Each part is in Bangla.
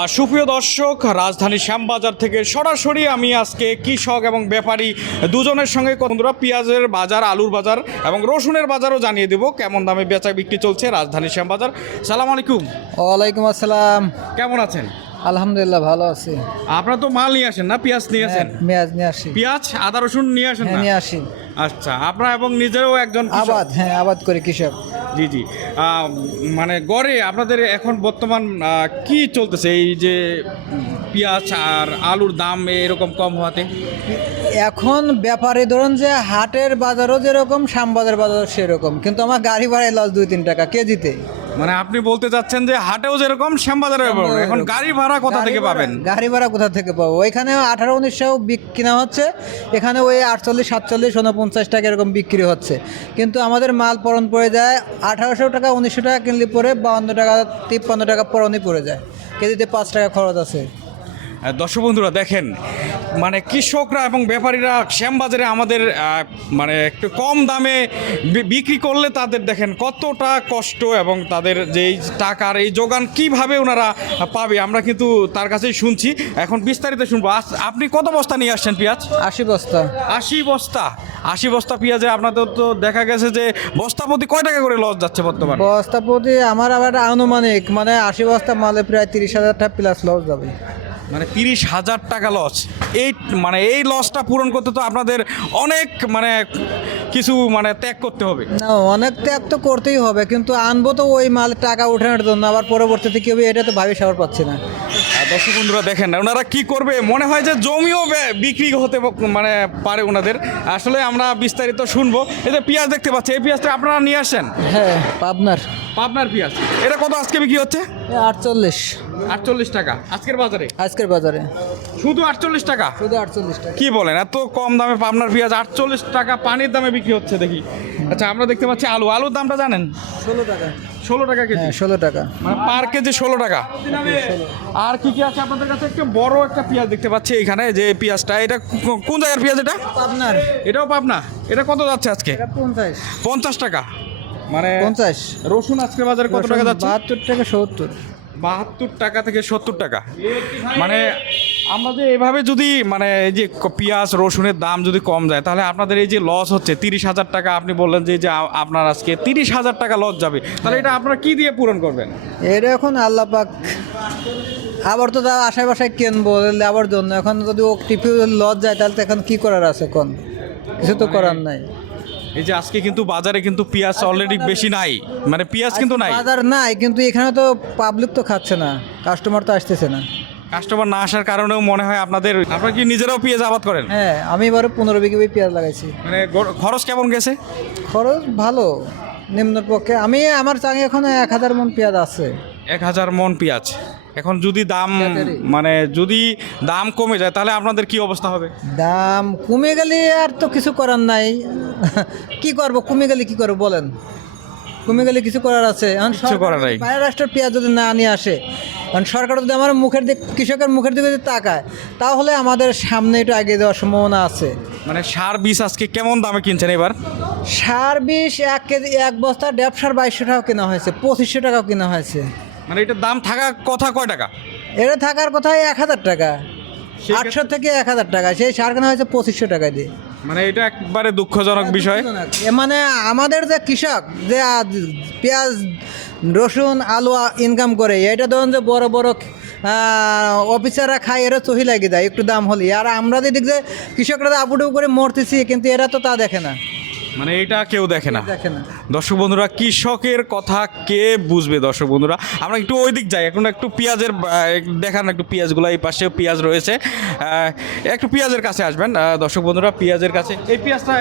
আর সুপ্রিয় দর্শক রাজধানী শ্যামবাজার থেকে সরাসরি আমি আজকে কৃষক এবং ব্যাপারী দুজনের সঙ্গে বন্ধুরা পেঁয়াজের বাজার আলুর বাজার এবং রসুনের বাজারও জানিয়ে দেব কেমন দামে বেচা বিক্রি চলছে রাজধানী শ্যামবাজার। সালাম আলাইকুম। ওয়ালাইকুম আসসালাম। কেমন আছেন? আলহামদুলিল্লাহ ভালো আছি। আপনারা তো মাল নিয়ে আসেন না? পেঁয়াজ নিয়ে আসেন? পেঁয়াজ নিয়ে আসি। পেঁয়াজ আদা রসুন নিয়ে আসেন হ্যাঁ নিয়ে আসি। আচ্ছা আপনারা এবং নিজেরও একজন আবাদ হ্যাঁ আবাদ করি কৃষক। জি জি। মানে গড়ে আপনাদের এখন বর্তমান কি চলতেছে? এই যে পেঁয়াজ আর আলুর দাম এরকম কম হওয়াতে? এখন ব্যাপারে ধরুন যে হাটের বাজারও যেরকম, শ্যামবাজার বাজারও সেরকম। কিন্তু আমার গাড়ি ভাড়ায় লস দুই, তিন টাকা কেজিতে। মানে আপনি বলতে চাচ্ছেন যে হাটেও যেরকম শ্যামবাজারে। এখন গাড়ি ভাড়া কোথা থেকে পাবেন? গাড়ি ভাড়া কোথা থেকে পাবো? ওইখানে আঠারো উনিশশো কিনা হচ্ছে। এখানে ওই আটচল্লিশ সাতচল্লিশ উনপঞ্চাশ টাকা এরকম বিক্রি হচ্ছে। কিন্তু আমাদের মাল পরন পড়ে যায়। আঠারোশো টাকা উনিশশো টাকা কিনলে পরে বাউন্ন টাকা তিপ্পান্ন টাকা পরনই পড়ে যায়। কেজিতে পাঁচ টাকা খরচ আছে। দর্শক বন্ধুরা দেখেন মানে কৃষকরা এবং ব্যাপারীরা শ্যামবাজারে আমাদের মানে একটু কম দামে বিক্রি করলে তাদের দেখেন কতটা কষ্ট এবং তাদের যে এই টাকার এই যোগান কীভাবে ওনারা পাবে আমরা কিন্তু তার কাছেই শুনছি। এখন বিস্তারিত শুনব। আপনি কত বস্তা নিয়ে আসছেন পেঁয়াজ? আশি বস্তা। আশি বস্তা। আশি বস্তা পেঁয়াজে আপনাদের তো দেখা গেছে যে বস্তা প্রতি কয় টাকা করে লস যাচ্ছে বর্তমানে? বস্তা প্রতি আমার আবার আনুমানিক মানে আশি বস্তা মালে প্রায় তিরিশ হাজার টাকা প্লাস লস যাবে। মানে তিরিশ হাজার টাকা লস এই মানে এই লসটা পূরণ করতে তো আপনাদের অনেক মানে কিছু মানে ত্যাগ করতে হবে। না অনেক ত্যাগ তো করতেই হবে কিন্তু আনব তো ওই মাল টাকা ওঠানোর জন্য আবার পরবর্তীতে কি হবে এটা তো ভাবি সাবার পাচ্ছি না। দর্শক বন্ধুরা দেখেন না ওনারা কি করবে? মনে হয় যে জমিও বিক্রি হতে মানে পারে ওনাদের। আসলে আমরা বিস্তারিত শুনব। এই যে পেঁয়াজ দেখতে পাচ্ছি এই পেঁয়াজটা আপনারা নিয়ে আসেন। হ্যাঁ পাবনার। পাবনার পেঁয়াজ এটা কত? আজকে বিক্রি হচ্ছে? আটচল্লিশ। আটচল্লিশ টাকা। আজকের বাজারে? আজকের বাজারে। শুধু আটচল্লিশ টাকা? শুধু আটচল্লিশ টাকা। কি বলেন? এত কম দামে পাবনার পেঁয়াজ আটচল্লিশ টাকা পানির দামে বিক্রি হচ্ছে দেখি। আচ্ছা আমরা দেখতে পাচ্ছি আলু। আলুর দামটা জানেন? ষোলো টাকা। ষোলো টাকা কেজি। হ্যাঁ ষোলো টাকা। মানে পার কেজি ষোলো টাকা। আর কি কি আছে আপনাদের কাছে? একটা বড় একটা পেঁয়াজ দেখতে পাচ্ছি এখানে যে পেঁয়াজটা। এটা কোন জায়গার পেঁয়াজ এটা? পাবনার। এটাও পাবনা। এটা কত যাচ্ছে আজকে? পঞ্চাশ। পঞ্চাশ টাকা। মানে পঞ্চাশ। রসুন আজকের বাজারে কত টাকা যাচ্ছে? বাহাত্তর টাকা সত্তর। বাহাত্তর টাকা থেকে সত্তর টাকা। মানে আমরা যে এভাবে যদি মানে এই যে পেঁয়াজ রসুনের দাম যদি কম যায় তাহলে আপনাদের এই যে লস হচ্ছে তিরিশ হাজার টাকা আপনি বললেন যে এই যে আপনার আজকে তিরিশ হাজার টাকা লস যাবে। তাহলে এটা আপনারা কি দিয়ে পূরণ করবেন? এটা এখন আল্লাহ পাক আবার তো তা আশায় বাসায় কিনবো আবার জন্য। এখন যদি ও টিপি লজ যায় তাহলে তো এখন কি করার আছে এখন? কিছু তো করার নাই। এই যে আজকে কিন্তু বাজারে কিন্তু পেঁয়াজ অলরেডি বেশি নাই। মানে পেঁয়াজ কিন্তু নাই। বাজার নাই কিন্তু এখানে তো পাবলিক তো খাচ্ছে না কাস্টমার তো আসতেছে না। কাস্টমার না আসার কারণেও মনে হয় আপনাদের আপনারা কি নিজেরাও পেঁয়াজ আবাদ করেন? হ্যাঁ আমি এবারে পনেরো বিঘে পেঁয়াজ লাগাইছি। মানে খরচ কেমন গেছে? খরচ ভালো নিম্নর পক্ষে। আমি আমার চাঙে এখন এক হাজার মন পেঁয়াজ আছে। এক হাজার মন পেঁয়াজ। এখন যদি দাম মানে যদি দাম কমে যায় তাহলে আপনাদের কি অবস্থা হবে? দাম কমে গেলে আর তো কিছু করার নাই। কি করব কমে গেলে কি করব বলেন? কমে গেলে কিছু করার আছে। এখন কিচ্ছু করার নাই। বাইরের রাষ্ট্রের পেঁয়াজ যদি না নিয়ে আসে কারণ সরকার যদি আমার মুখের দিক কৃষকের মুখের দিকে যদি তাকায় তাহলে আমাদের সামনে একটু এগিয়ে যাওয়ার সম্ভাবনা আছে। মানে সার বীজ আজকে কেমন দামে কিনছেন এবার? সার বিষ এক কেজি এক বস্তা ড্যাপ বাইশশো টাকা কেনা হয়েছে পঁচিশশো টাকাও কেনা হয়েছে। মানে এটার দাম থাকা কথা কয় টাকা? এটা থাকার কথাই এক হাজার টাকা। সেই আটশো থেকে এক হাজার টাকা। সেই সার কেনা হয়েছে পঁচিশশো টাকা দিয়ে। মানে এটা একবারে দুঃখজনক বিষয়। এ মানে আমাদের যে কৃষক যে আজ পেঁয়াজ রসুন আলু ইনকাম করে এটা ধরুন যে বড় বড় অফিসাররা খায় এরা চহি লাগিয়ে দেয় একটু দাম হলে। আর আমরা যে কৃষকরা আপুটুকু করে মরতেছি কিন্তু এরা তো তা দেখে না। মানে এটা কেউ দেখে না। দেখে না। দর্শক বন্ধুরা কৃষকের কথা কে বুঝবে দর্শক বন্ধুরা? আমরা একটু ওই দিক যাই এখন একটু পেঁয়াজের দেখান একটু পেঁয়াজগুলো এই পাশেও পেঁয়াজ রয়েছে। একটু পেঁয়াজের কাছে আসবেন দর্শক বন্ধুরা পেঁয়াজের কাছে। এই পেঁয়াজটা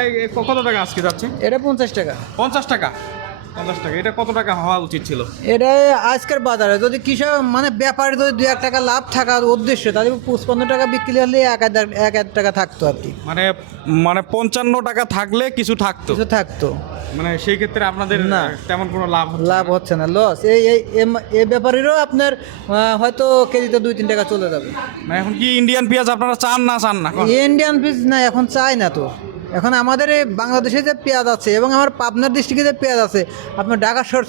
কত টাকা আজকে যাচ্ছে? এটা পঞ্চাশ টাকা। পঞ্চাশ টাকা। পঞ্চাশ টাকা। এটা কত টাকা হওয়া উচিত ছিল? এটা আজকের বাজারে যদি কৃষক মানে ব্যাপারে যদি দু এক টাকা লাভ থাকার উদ্দেশ্য তাহলে পঁচপান্ন টাকা বিক্রি হলে এক হাজার এক হাজার টাকা থাকতো আর কি। মানে মানে পঞ্চান্ন টাকা থাকলে কিছু থাকতো? কিছু থাকতো। মানে সেই ক্ষেত্রে আপনাদের না। তেমন কোনো লাভ লাভ হচ্ছে না লস এই এই ব্যাপারেরও আপনার হয়তো কেজিতে দুই তিন টাকা চলে যাবে। মানে এখন কি ইন্ডিয়ান পেঁয়াজ আপনারা চান না চান না? ইন্ডিয়ান পিস না এখন চাই না তো। এখন আমাদের এই বাংলাদেশে যে পেঁয়াজ আছে এবং আমার পাবনার ডিস্ট্রিক্টে যে পেঁয়াজ আছে আপনার ঢাকা শহর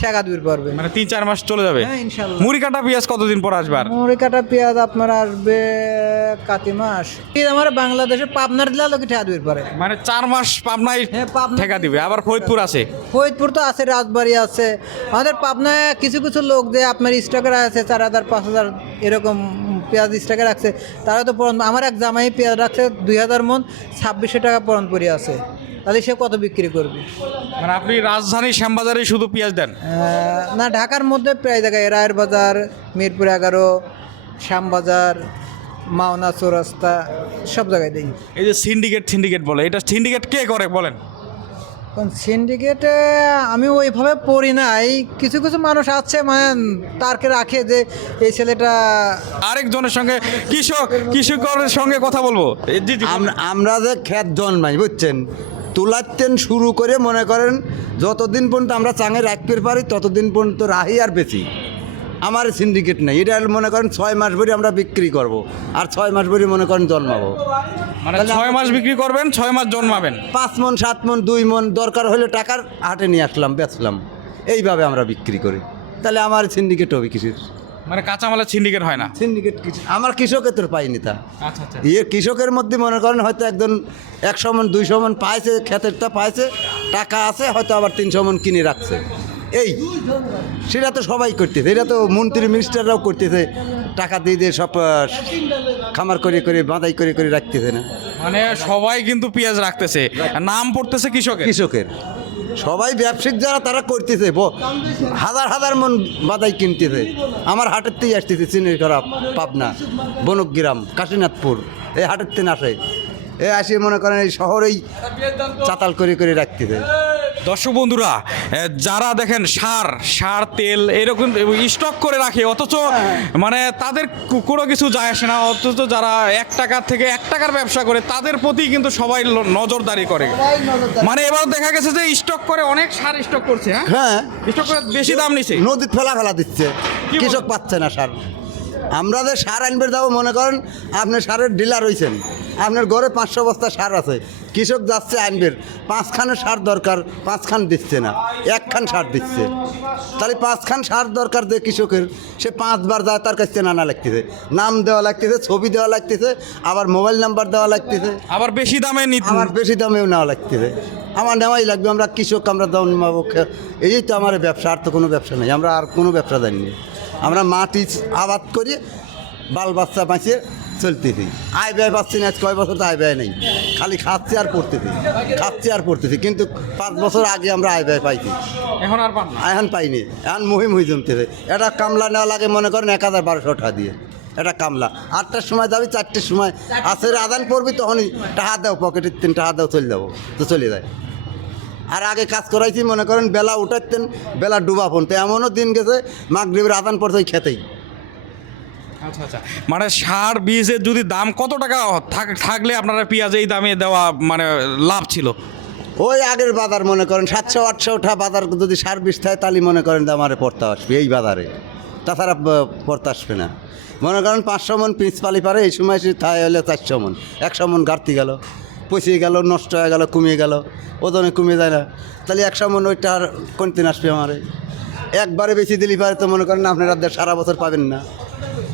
ঠেকা দূর পড়বে মানে তিন চার মাস চলে যাবে? হ্যাঁ ইনশাল্লাহ। মুড়ি কাটা পেঁয়াজ কতদিন পর আসবে আর? মুড়ি কাটা পেঁয়াজ আপনার আসবে কাতি মাস। এই আমার বাংলাদেশে পাবনার দিলে লোকে ঠেকা দূর পড়ে মানে চার মাস পাবনায় হ্যাঁ পাবনা ঠেকা দিবে। আবার ফরিদপুর আছে? ফরিদপুর তো আছে রাজবাড়ি আছে। আমাদের পাবনায় কিছু কিছু লোক যে আপনার স্টকে আছে চার হাজার পাঁচ হাজার এরকম পেঁয়াজ স্টকে রাখছে। তারা তো পরন আমার এক জামাই পেঁয়াজ রাখছে দুই হাজার মন ছাব্বিশশো টাকা পরন পরি আছে। তাহলে সে কত বিক্রি করবে? মানে আপনি রাজধানী শ্যামবাজারে শুধু পেঁয়াজ দেন? না ঢাকার মধ্যে প্রায় জায়গায় রায়ের বাজার মিরপুর এগারো শ্যামবাজার মাওনা চৌরাস্তা সব জায়গায় দিই। এই যে সিন্ডিকেট সিন্ডিকেট বলে এটা সিন্ডিকেট কে করে বলেন? কারণ সিন্ডিকেটে আমি ওইভাবে পড়ি নাই। কিছু কিছু মানুষ আছে মানে তারকে রাখে যে এই ছেলেটা আরেকজনের সঙ্গে কৃষক কৃষকের সঙ্গে কথা বলব। আমরা যে খ্যাত জন্মাই বুঝছেন? তুলাতেন শুরু করে মনে করেন যতদিন পর্যন্ত আমরা চাঙে রাখতে পারি ততদিন পর্যন্ত রাহি আর বেশি আমার সিন্ডিকেট নেই। এটা মনে করেন ছয় মাস ভরে আমরা বিক্রি করব। আর ছয় মাস ভরে মনে করেন জন্মাবো। মানে ছয় মাস বিক্রি করবেন ছয় মাস জন্মাবেন। পাঁচ মন সাত মন দুই মন দরকার হলে টাকার হাটে নিয়ে আসলাম বেচলাম। এইভাবে আমরা বিক্রি করি। তাহলে আমার সিন্ডিকেট হবে কিসের? মানে কাঁচামালের সিন্ডিকেট হয় না? সিন্ডিকেট কিছু আমার কৃষকের তোর পাইনি তা। আচ্ছা আচ্ছা। ইয়ে কৃষকের মধ্যে মনে করেন হয়তো একজন একশো মন দুইশো মন পাইছে ক্ষেতেরটা পাইছে টাকা আছে হয়তো আবার তিনশো মন কিনে রাখছে। এই সেটা তো সবাই করতেছে এটা তো মন্ত্রী মিনিস্টাররাও করতেছে টাকা দিয়ে দিয়ে সব খামার করে করে বাঁধাই করে করে রাখতেছে না। মানে সবাই কিন্তু পেঁয়াজ রাখতেছে নাম পড়তেছে কৃষকের। কৃষকের। সবাই ব্যবসায়িক যারা তারা করতেছে ব- হাজার হাজার মন বাদাই কিনতেছে। আমার হাটের থেকেই আসতেছে চিনির খারাপ পাবনা বনগ্রাম কাশীনাথপুর এই হাটের থেকে আসে। এ আসি মনে করেন এই শহরেই চাতাল করে করে রাখতেছে। দর্শক বন্ধুরা যারা দেখেন সার সার তেল এরকম স্টক করে রাখে অথচ মানে তাদের কোনো কিছু যায় আসে না অথচ যারা এক টাকার থেকে এক টাকার ব্যবসা করে তাদের প্রতি কিন্তু সবাই নজরদারি করে। মানে এবার দেখা গেছে যে স্টক করে অনেক সার স্টক করছে হ্যাঁ? হ্যাঁ। স্টক করে বেশি দাম নিছে। নদীর ফেলা ফেলা দিচ্ছে। কৃষক পাচ্ছে না সার। আমরা যে সার আনবে যাব মনে করেন আপনি সারের ডিলার হয়েছেন আপনার ঘরে পাঁচশো বস্তা সার আছে। কৃষক যাচ্ছে আনবের। পাঁচখানে সার দরকার পাঁচখান দিচ্ছে না। একখান সার দিচ্ছে। তাহলে পাঁচখান সার দরকার যে কৃষকের সে পাঁচবার যায় তার কাছে নানা লাগতেছে। নাম দেওয়া লাগতেছে ছবি দেওয়া লাগতেছে আবার মোবাইল নাম্বার দেওয়া লাগতেছে। আবার বেশি দামে নিতে। আমার বেশি দামেও নেওয়া লাগতেছে। আমার নেওয়াই লাগবে আমরা কৃষক আমরা নেব এই তো আমার ব্যবসা আর তো কোনো ব্যবসা নেই। আমরা আর কোনো ব্যবসা জানি না আমরা মাটি আবাদ করি বাল বাচ্চা বাঁচিয়ে চলতেছি। আয় ব্যয় পাচ্ছি না কয় বছর তো আয় ব্যয় নেই। খালি খাচ্ছি আর পড়তেছি খাচ্ছি আর পড়তেছি কিন্তু পাঁচ বছর আগে আমরা আয় ব্যয় পাইছি। এখন আর পান এখন পাইনি এখন মুহি হয়ে জমতেছে। এটা কামলা নেওয়া লাগে মনে করেন এক হাজার বারোশো টাকা দিয়ে। এটা কামলা। আটটার সময় যাবি চারটের সময় আসের আদান পড়বি তখনই টাকা দাও পকেটের তিন টাকা দাও চলে যাব তো চলে যায়। আর আগে কাজ করাইছি মনে করেন বেলা উঠাতেন বেলা ডুবা ফোন তো এমনও দিন গেছে মাগরীবের আদান পড়তে ওই খেতেই। আচ্ছা আচ্ছা। মানে সার বীজের যদি দাম কত টাকা থাক- থাকলে আপনারা পেঁয়াজ এই দামে দেওয়া মানে লাভ ছিল? ওই আগের বাজার মনে করেন সাতশো আটশো ওঠা বাজার যদি সার বিষ থাকে তাহলে মনে করেন আমারে পড়তে আসবে এই বাজারে। তাছাড়া পড়তে আসবে না। মনে করেন পাঁচশো মন পিঁচ পালি পারে এই সময় সে তাই হলে চারশো মন। একশো মন ঘাটতি গেল পচিয়ে গেল নষ্ট হয়ে গেল কমিয়ে গেল ওজনে কমে যায় না। তাহলে একশো মন ওইটা আর কোনদিন আসবে আমারে? একবারে বেশি দিলি পারে তো মনে করেন আপনারা সারা বছর পাবেন না।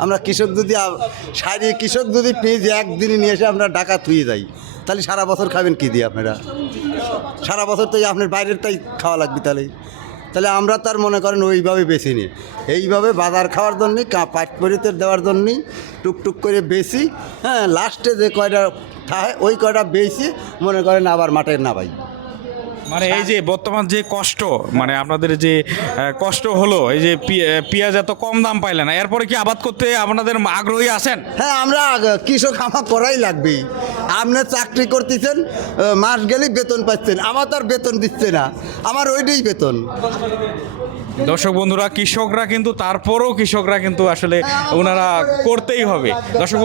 আমরা কৃষক যদি সারি কৃষক যদি পেঁয়াজ একদিনই নিয়ে এসে আমরা ডাকা থুয়ে যাই। তাহলে সারা বছর খাবেন কী দিয়ে আপনারা? সারা বছর তো আপনার বাইরের তাই খাওয়া লাগবে তাহলে। তাহলে আমরা তার মনে করেন ওইভাবে বেশি নিই। এইভাবে বাজার খাওয়ার জন্যই পাট পরিতে দেওয়ার জন্যই টুকটুক করে বেশি হ্যাঁ লাস্টে যে কয়টা থাকে ওই কয়টা বেশি মনে করেন আবার মাঠে নাবাই মানে এই যে বর্তমান যে কষ্ট মানে আপনাদের যে কষ্ট হলো এই যে পেঁয়াজ এত কম দাম পাইলেন এরপরে কি আবাদ করতে আপনাদের আগ্রহী আছেন? হ্যাঁ আমরা কৃষক আমার করাই লাগবে। আপনি চাকরি করতেছেন মাস গেলেই বেতন পাচ্ছেন আমার তো আর বেতন দিচ্ছে না আমার ওইটাই বেতন। দর্শক বন্ধুরা কৃষকরা কিন্তু তারপরেও কৃষকরা কিন্তু আসলে ওনারা করতেই হবে। দর্শক